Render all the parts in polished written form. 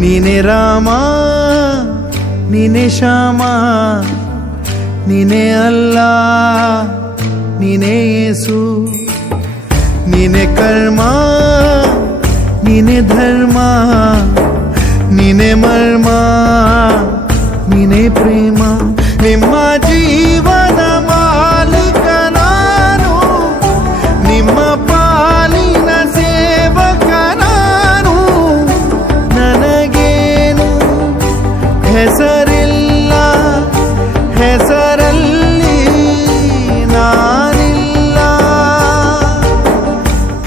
ನೀನೆ ರಾಮ ನೀನೆ ಶ್ಯಾಮ ನೀನೆ ಅಲ್ಲ ನೀನೆ ಯೇಸು ನೀನೆ ಕರ್ಮ ನೀನೆ ಧರ್ಮ ನೀನೆ ಮರ್ಮ ನೀನೆ ಪ್ರೇಮ ನಿಮ್ಮ ಜೀವನ ಮಾಲೀಕ ನಾನು ನಿಮ್ಮ ಪಾಲಿನ ಸೇವಕ ನಾನು ನನಗೇನು ಹೆಸರಿಲ್ಲ ಹೆಸರಲ್ಲಿ ನಾನಿಲ್ಲ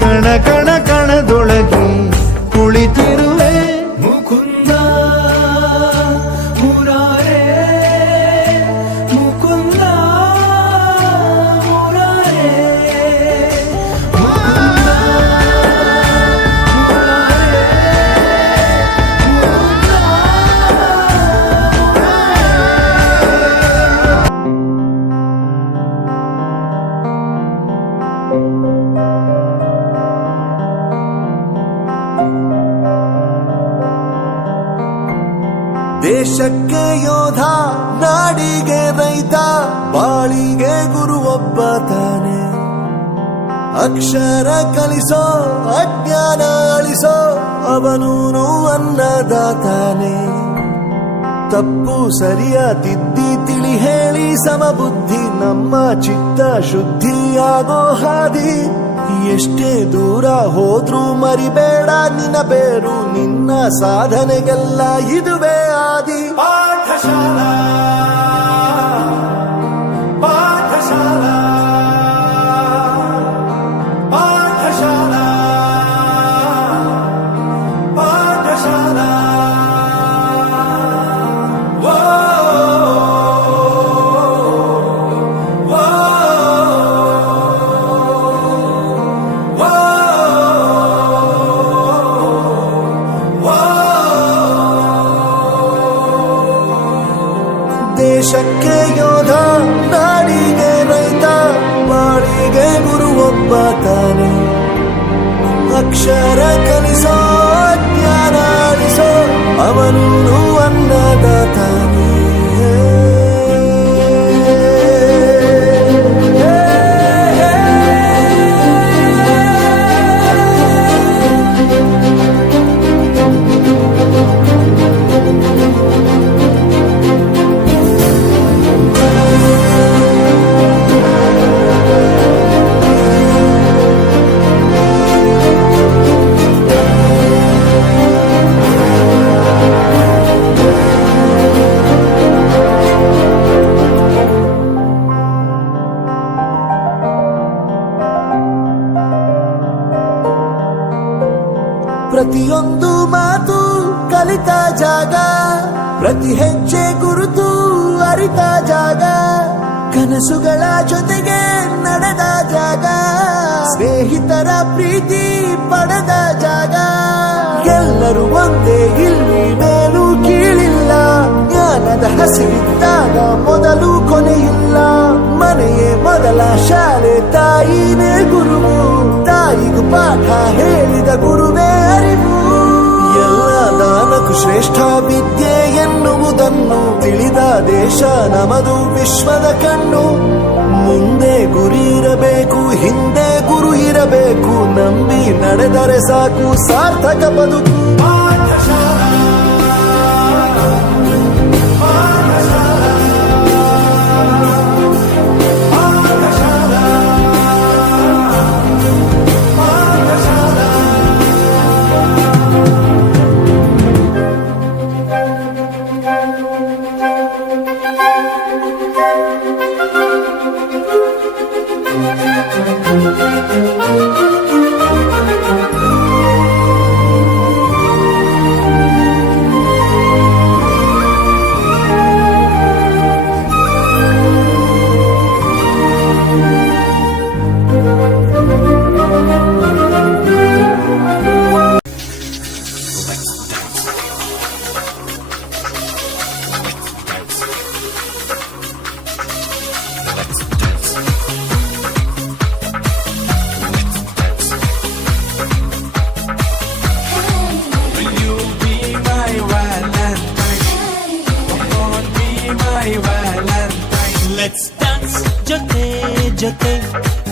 ಕಣ ಕಣ ಕಣದೊಳಗೆ ಕುಳಿತಿರುವೆ ಮುಕುಂದ ಮುರಾರೇ ಮುಕುಂದ ಮುರಾರೇ ಮುಕುಂದ ದೇಶಕ್ಕೆ ಯೋಧ ನಾಡಿಗೆ ರೈತ ಬಾಳಿಗೆ ಗುರು ಒಬ್ಬ ತಾನೆ ಅಕ್ಷರ ಕಲಿಸೋ ಅಜ್ಞಾನ ಅಳಿಸೋ ಅವನೂನು ಅನ್ನದಾತಾನೆ ತಪ್ಪು ಸರಿಯ ತಿದ್ದಿ ತಿಳಿ ಹೇಳಿ ಸಮಬುದ್ಧಿ ನಮ್ಮ ಚಿತ್ತ ಶುದ್ಧಿಯಾಗೋ ಹಾದಿ ಎಷ್ಟೇ ದೂರ ಹೋದ್ರೂ ಮರಿಬೇಡ ನಿನ್ನ ಬೇರು ನಿನ್ನ ಸಾಧನೆಗೆಲ್ಲ ಇದುವೇ ಆದಿ ಪಾಠಶಾಲಾ ಪಾಠಶಾಲಾ ಪಾಠಶಾಲಾ ಪಾಠಶಾಲಾ ದೇಶಕ್ಕೆ ಯೋಧ ನಾಡಿಗೆ ರೈತ ಬಾಳಿಗೆ ಗುರು ಒಬ್ಬ ತಾನೆ ಅಕ್ಷರ ಕಲಿಸೋ ಜ್ಞಾನ ಅಳಿಸೋ ಅವನೂನು ಅನ್ನದಾತಾನೆ ಪ್ರತಿಯೊಂದು ಮಾತು ಕಲಿತ ಜಾಗ ಪ್ರತಿ ಹೆಜ್ಜೆ ಗುರುತು ಅರಿತ ಜಾಗ ಕನಸುಗಳ ಜೊತೆಗೆ ನಡೆದ ಜಾಗ ಸ್ನೇಹಿತರ ಪ್ರೀತಿ ಪಡೆದ ಜಾಗ ಎಲ್ಲರೂ ಒಂದೇ ಇಲ್ಲಿ ಮೇಲೂ ಕೀಳಿಲ್ಲ ಜ್ಞಾನದ ಹಸಿವಿದ್ದಾಗ ಮೊದಲು ಕೊನೆಯಿಲ್ಲ ಮನೆಯೇ ಮೊದಲ ಶಾಲೆ ತಾಯಿನೇ ಗುರುವು ತಾಯಿಗೂ ಪಾಠ ಹೇಳಿದ ಗುರುವೇ ಅರಿವು ಎಲ್ಲ ದಾನಕ್ಕೂ ಶ್ರೇಷ್ಠ ವಿದ್ಯೆ ಎನ್ನುವುದನ್ನು ತಿಳಿದ ದೇಶ ನಮದು ವಿಶ್ವದ ಕಣ್ಣು ಮುಂದೆ ಗುರಿ ಇರಬೇಕು ಹಿಂದೆ ಗುರು ಇರಬೇಕು ನಂಬಿ ನಡೆದರೆ ಸಾಕು ಸಾರ್ಥಕ ಬದುಕು ಜೊತೆ